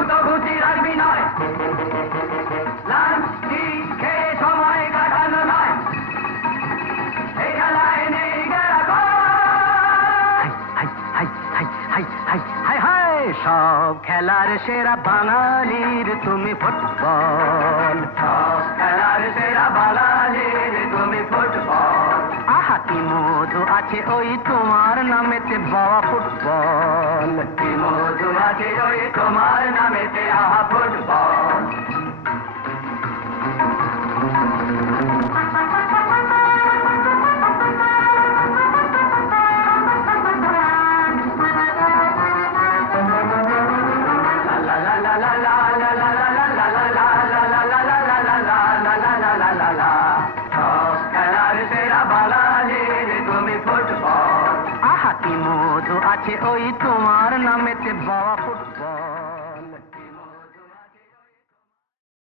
গুতগুতি রাখবি নয়, লাঞ্চ ঠিক খেয়ে সময় কাটানো নয়, এই খেলায় নেই সব খেলার সেরা বাঙালির তুমি ফুটবল, সব খেলার সেরা বাঙালির তুমি ফুটবল। আহা কি মধু আছে ওই তোমার নামেতে বাবা ফুটবল, কি মধু আছে ওই তোমার নামেতে আহা ফুটবল। আহা কি মধু আছে ওই তোমার নামেতে বাবা ফুটবল।